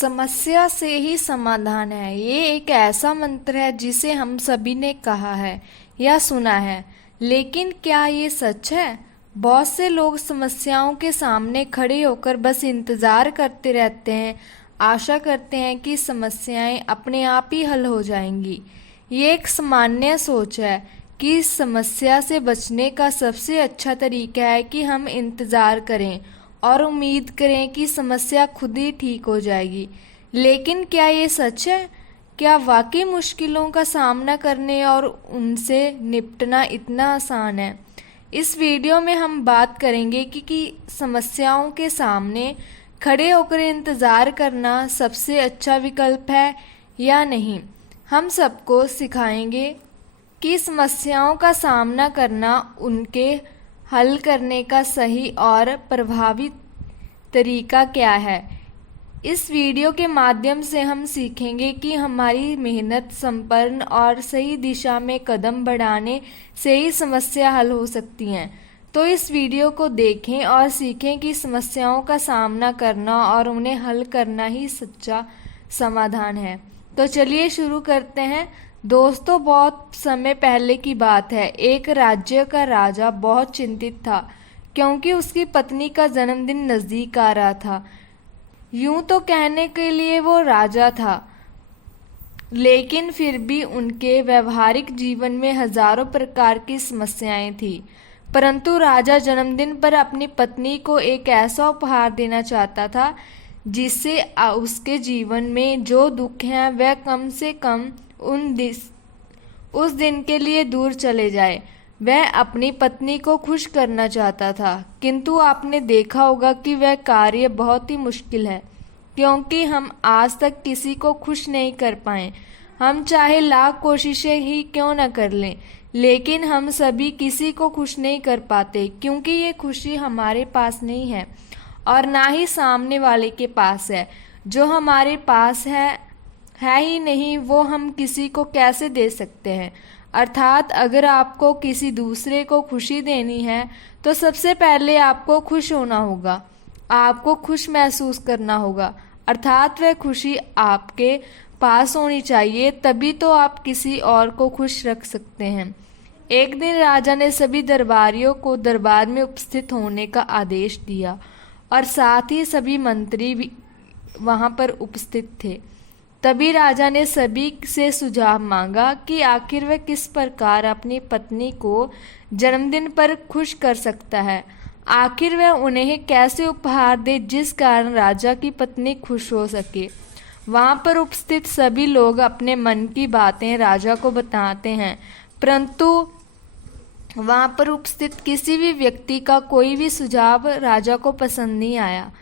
समस्या से ही समाधान है। ये एक ऐसा मंत्र है जिसे हम सभी ने कहा है या सुना है, लेकिन क्या ये सच है? बहुत से लोग समस्याओं के सामने खड़े होकर बस इंतजार करते रहते हैं, आशा करते हैं कि समस्याएं अपने आप ही हल हो जाएंगी। ये एक सामान्य सोच है कि समस्या से बचने का सबसे अच्छा तरीका है कि हम इंतजार करें और उम्मीद करें कि समस्या खुद ही ठीक हो जाएगी। लेकिन क्या ये सच है? क्या वाकई मुश्किलों का सामना करने और उनसे निपटना इतना आसान है? इस वीडियो में हम बात करेंगे कि समस्याओं के सामने खड़े होकर इंतज़ार करना सबसे अच्छा विकल्प है या नहीं। हम सबको सिखाएंगे कि समस्याओं का सामना करना, उनके हल करने का सही और प्रभावी तरीका क्या है। इस वीडियो के माध्यम से हम सीखेंगे कि हमारी मेहनत संपन्न और सही दिशा में कदम बढ़ाने से ही समस्या हल हो सकती हैं। तो इस वीडियो को देखें और सीखें कि समस्याओं का सामना करना और उन्हें हल करना ही सच्चा समाधान है। तो चलिए शुरू करते हैं। दोस्तों, बहुत समय पहले की बात है। एक राज्य का राजा बहुत चिंतित था क्योंकि उसकी पत्नी का जन्मदिन नज़दीक आ रहा था। यूं तो कहने के लिए वो राजा था, लेकिन फिर भी उनके व्यवहारिक जीवन में हजारों प्रकार की समस्याएं थीं। परंतु राजा जन्मदिन पर अपनी पत्नी को एक ऐसा उपहार देना चाहता था जिससे उसके जीवन में जो दुख हैं वह कम से कम उस दिन के लिए दूर चले जाए। वह अपनी पत्नी को खुश करना चाहता था, किंतु आपने देखा होगा कि वह कार्य बहुत ही मुश्किल है, क्योंकि हम आज तक किसी को खुश नहीं कर पाए। हम चाहे लाख कोशिशें ही क्यों न कर लें, लेकिन हम सभी किसी को खुश नहीं कर पाते, क्योंकि ये खुशी हमारे पास नहीं है और ना ही सामने वाले के पास है। जो हमारे पास है ही नहीं, वो हम किसी को कैसे दे सकते हैं। अर्थात अगर आपको किसी दूसरे को खुशी देनी है तो सबसे पहले आपको खुश होना होगा, आपको खुश महसूस करना होगा। अर्थात वह खुशी आपके पास होनी चाहिए, तभी तो आप किसी और को खुश रख सकते हैं। एक दिन राजा ने सभी दरबारियों को दरबार में उपस्थित होने का आदेश दिया और साथ ही सभी मंत्री भी वहां पर उपस्थित थे। तभी राजा ने सभी से सुझाव मांगा कि आखिर वह किस प्रकार अपनी पत्नी को जन्मदिन पर खुश कर सकता है। आखिर वह उन्हें कैसे उपहार दे जिस कारण राजा की पत्नी खुश हो सके। वहां पर उपस्थित सभी लोग अपने मन की बातें राजा को बताते हैं, परंतु वहां पर उपस्थित किसी भी व्यक्ति का कोई भी सुझाव राजा को पसंद नहीं आया।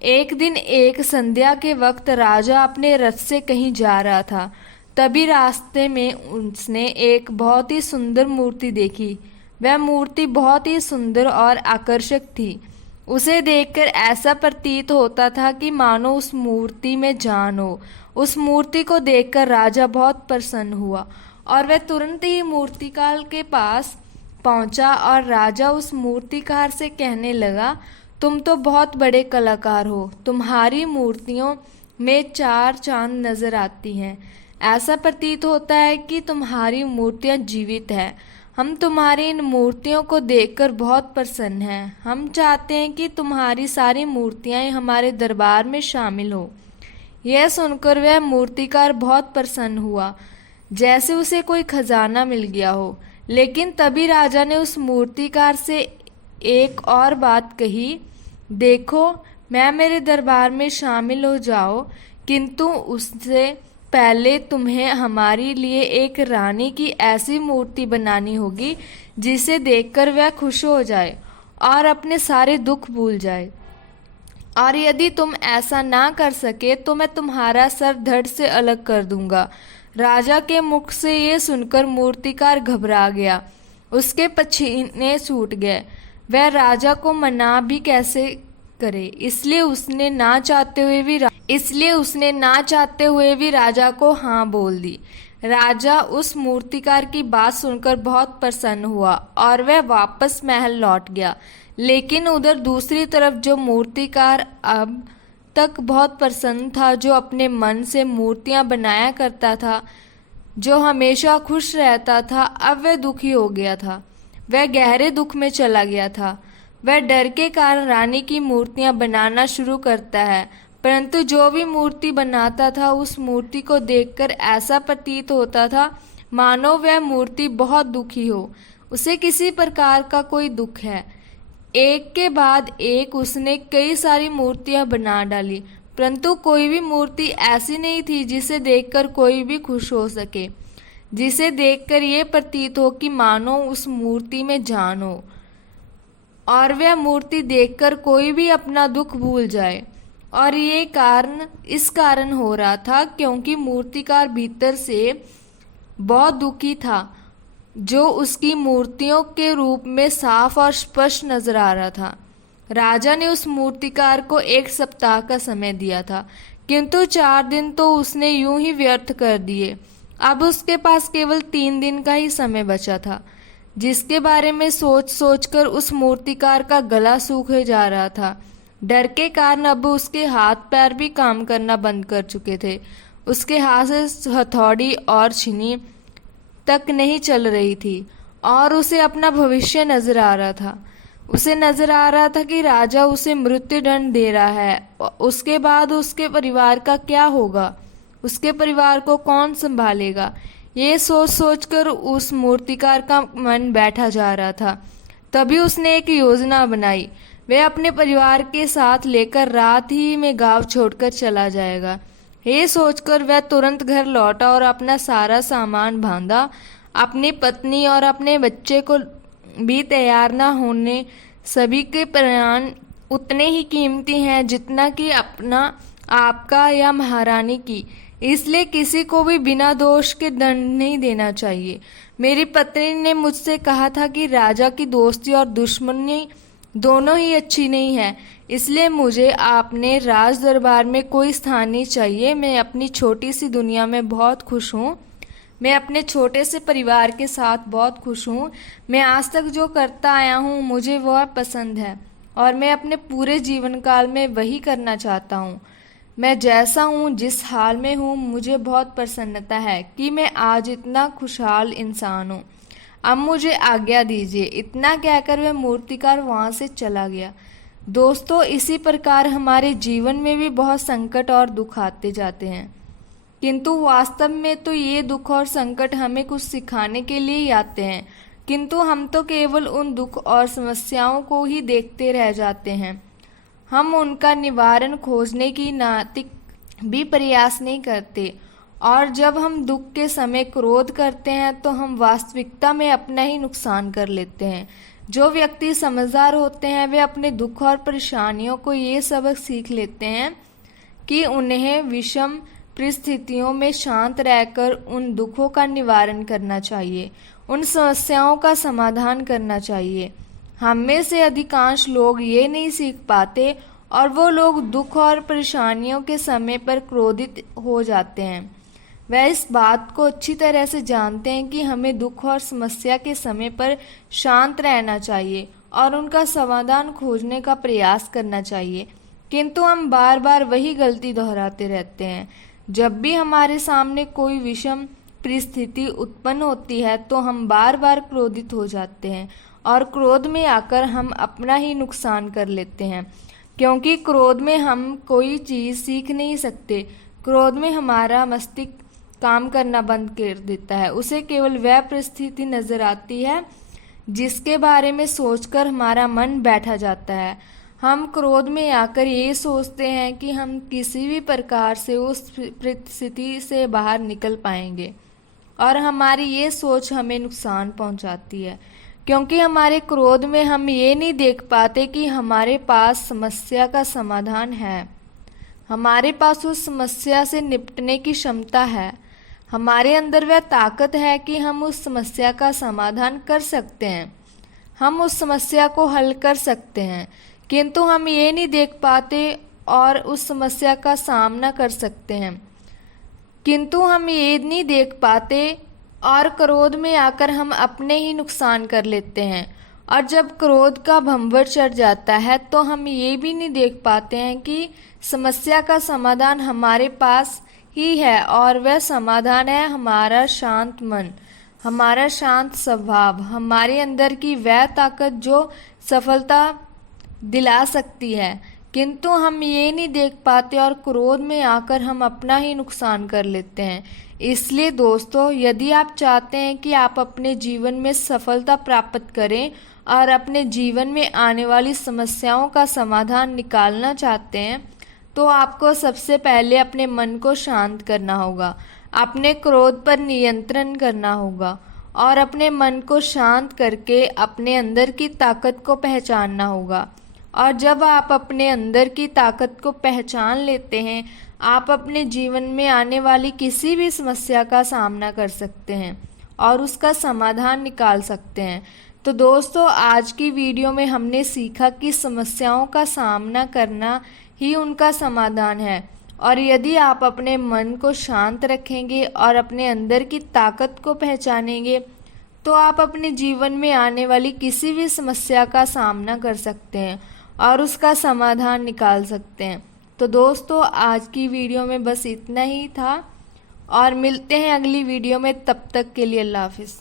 एक दिन एक संध्या के वक्त राजा अपने रथ से कहीं जा रहा था। तभी रास्ते में उसने एक बहुत ही सुंदर मूर्ति देखी। वह मूर्ति बहुत ही सुंदर और आकर्षक थी। उसे देखकर ऐसा प्रतीत होता था कि मानो उस मूर्ति में जान हो। उस मूर्ति को देखकर राजा बहुत प्रसन्न हुआ और वह तुरंत ही मूर्तिकार के पास पहुंचा और राजा उस मूर्तिकार से कहने लगा, तुम तो बहुत बड़े कलाकार हो, तुम्हारी मूर्तियों में चार चांद नजर आती हैं। ऐसा प्रतीत होता है कि तुम्हारी मूर्तियां जीवित हैं। हम तुम्हारी इन मूर्तियों को देखकर बहुत प्रसन्न हैं। हम चाहते हैं कि तुम्हारी सारी मूर्तियां हमारे दरबार में शामिल हो। यह सुनकर वह मूर्तिकार बहुत प्रसन्न हुआ, जैसे उसे कोई खजाना मिल गया हो। लेकिन तभी राजा ने उस मूर्तिकार से एक और बात कही, देखो, मैं मेरे दरबार में शामिल हो जाओ, किंतु उससे पहले तुम्हें हमारे लिए एक रानी की ऐसी मूर्ति बनानी होगी जिसे देखकर वह खुश हो जाए और अपने सारे दुख भूल जाए। और यदि तुम ऐसा ना कर सके तो मैं तुम्हारा सर धड़ से अलग कर दूंगा। राजा के मुख से ये सुनकर मूर्तिकार घबरा गया, उसके पसीने छूट गए। वह राजा को मना भी कैसे करे, इसलिए उसने ना चाहते हुए भी राजा को हाँ बोल दी। राजा उस मूर्तिकार की बात सुनकर बहुत प्रसन्न हुआ और वह वापस महल लौट गया। लेकिन उधर दूसरी तरफ जो मूर्तिकार अब तक बहुत प्रसन्न था, जो अपने मन से मूर्तियां बनाया करता था, जो हमेशा खुश रहता था, अब वह दुखी हो गया था। वह गहरे दुख में चला गया था। वह डर के कारण रानी की मूर्तियां बनाना शुरू करता है, परंतु जो भी मूर्ति बनाता था उस मूर्ति को देखकर ऐसा प्रतीत होता था मानो वह मूर्ति बहुत दुखी हो, उसे किसी प्रकार का कोई दुख है। एक के बाद एक उसने कई सारी मूर्तियां बना डाली, परंतु कोई भी मूर्ति ऐसी नहीं थी जिसे देखकर कोई भी खुश हो सके, जिसे देखकर ये प्रतीत हो कि मानो उस मूर्ति में जान हो और वह मूर्ति देखकर कोई भी अपना दुख भूल जाए। और ये कारण इस कारण हो रहा था क्योंकि मूर्तिकार भीतर से बहुत दुखी था, जो उसकी मूर्तियों के रूप में साफ और स्पष्ट नजर आ रहा था। राजा ने उस मूर्तिकार को 1 सप्ताह का समय दिया था, किंतु 4 दिन तो उसने यूं ही व्यर्थ कर दिए। अब उसके पास केवल 3 दिन का ही समय बचा था, जिसके बारे में सोच सोचकर उस मूर्तिकार का गला सूखे जा रहा था। डर के कारण अब उसके हाथ पैर भी काम करना बंद कर चुके थे। उसके हाथ से हथौड़ी और छीनी तक नहीं चल रही थी और उसे अपना भविष्य नजर आ रहा था। उसे नजर आ रहा था कि राजा उसे मृत्यु दंड दे रहा है। उसके बाद उसके परिवार का क्या होगा, उसके परिवार को कौन संभालेगा, ये सोच सोचकर उस मूर्तिकार का मन बैठा जा रहा था। तभी उसने एक योजना बनाई। वह अपने परिवार के साथ लेकर रात ही में गांव छोड़कर चला जाएगा। ये सोचकर वह तुरंत घर लौटा और अपना सारा सामान बांधा। अपनी पत्नी और अपने बच्चे को भी तैयार न होने, सभी के प्राण उतने ही कीमती हैं जितना कि अपना आपका या महारानी की, इसलिए किसी को भी बिना दोष के दंड नहीं देना चाहिए। मेरी पत्नी ने मुझसे कहा था कि राजा की दोस्ती और दुश्मनी दोनों ही अच्छी नहीं है, इसलिए मुझे आपने राज दरबार में कोई स्थान नहीं चाहिए। मैं अपनी छोटी सी दुनिया में बहुत खुश हूँ। मैं अपने छोटे से परिवार के साथ बहुत खुश हूँ। मैं आज तक जो करता आया हूँ मुझे वह पसंद है और मैं अपने पूरे जीवन काल में वही करना चाहता हूँ। मैं जैसा हूँ, जिस हाल में हूँ, मुझे बहुत प्रसन्नता है कि मैं आज इतना खुशहाल इंसान हूँ। अब मुझे आज्ञा दीजिए। इतना कहकर वह मूर्तिकार वहाँ से चला गया। दोस्तों, इसी प्रकार हमारे जीवन में भी बहुत संकट और दुख आते जाते हैं, किंतु वास्तव में तो ये दुख और संकट हमें कुछ सिखाने के लिए ही आते हैं, किंतु हम तो केवल उन दुख और समस्याओं को ही देखते रह जाते हैं। हम उनका निवारण खोजने की नातिक भी प्रयास नहीं करते, और जब हम दुख के समय क्रोध करते हैं तो हम वास्तविकता में अपना ही नुकसान कर लेते हैं। जो व्यक्ति समझदार होते हैं वे अपने दुख और परेशानियों को ये सबक सीख लेते हैं कि उन्हें विषम परिस्थितियों में शांत रहकर उन दुखों का निवारण करना चाहिए, उन समस्याओं का समाधान करना चाहिए। हम में से अधिकांश लोग ये नहीं सीख पाते और वो लोग दुख और परेशानियों के समय पर क्रोधित हो जाते हैं। वह इस बात को अच्छी तरह से जानते हैं कि हमें दुख और समस्या के समय पर शांत रहना चाहिए और उनका समाधान खोजने का प्रयास करना चाहिए, किंतु हम बार बार वही गलती दोहराते रहते हैं। जब भी हमारे सामने कोई विषम परिस्थिति उत्पन्न होती है तो हम बार बार क्रोधित हो जाते हैं और क्रोध में आकर हम अपना ही नुकसान कर लेते हैं, क्योंकि क्रोध में हम कोई चीज़ सीख नहीं सकते। क्रोध में हमारा मस्तिष्क काम करना बंद कर देता है। उसे केवल वह परिस्थिति नजर आती है जिसके बारे में सोचकर हमारा मन बैठा जाता है। हम क्रोध में आकर ये सोचते हैं कि हम किसी भी प्रकार से उस परिस्थिति से बाहर निकल पाएंगे, और हमारी ये सोच हमें नुकसान पहुंचाती है, क्योंकि हमारे क्रोध में हम ये नहीं देख पाते कि हमारे पास समस्या का समाधान है। हमारे पास उस समस्या से निपटने की क्षमता है। हमारे अंदर वह ताकत है कि हम उस समस्या का समाधान कर सकते हैं, हम उस समस्या को हल कर सकते हैं, किंतु हम ये नहीं देख पाते और उस समस्या का सामना कर सकते हैं, किंतु हम ये नहीं देख पाते और क्रोध में आकर हम अपने ही नुकसान कर लेते हैं और जब क्रोध का भंवर चढ़ जाता है तो हम ये भी नहीं देख पाते हैं कि समस्या का समाधान हमारे पास ही है, और वह समाधान है हमारा शांत मन, हमारा शांत स्वभाव, हमारे अंदर की वह ताकत जो सफलता दिला सकती है। किंतु हम ये नहीं देख पाते और क्रोध में आकर हम अपना ही नुकसान कर लेते हैं। इसलिए दोस्तों, यदि आप चाहते हैं कि आप अपने जीवन में सफलता प्राप्त करें और अपने जीवन में आने वाली समस्याओं का समाधान निकालना चाहते हैं, तो आपको सबसे पहले अपने मन को शांत करना होगा, अपने क्रोध पर नियंत्रण करना होगा और अपने मन को शांत करके अपने अंदर की ताकत को पहचानना होगा। और जब आप अपने अंदर की ताकत को पहचान लेते हैं, आप अपने जीवन में आने वाली किसी भी समस्या का सामना कर सकते हैं और उसका समाधान निकाल सकते हैं। तो दोस्तों, आज की वीडियो में हमने सीखा कि समस्याओं का सामना करना ही उनका समाधान है, और यदि आप अपने मन को शांत रखेंगे और अपने अंदर की ताकत को पहचानेंगे तो आप अपने जीवन में आने वाली किसी भी समस्या का सामना कर सकते हैं और उसका समाधान निकाल सकते हैं। तो दोस्तों, आज की वीडियो में बस इतना ही था और मिलते हैं अगली वीडियो में। तब तक के लिए अल्लाह हाफिज़।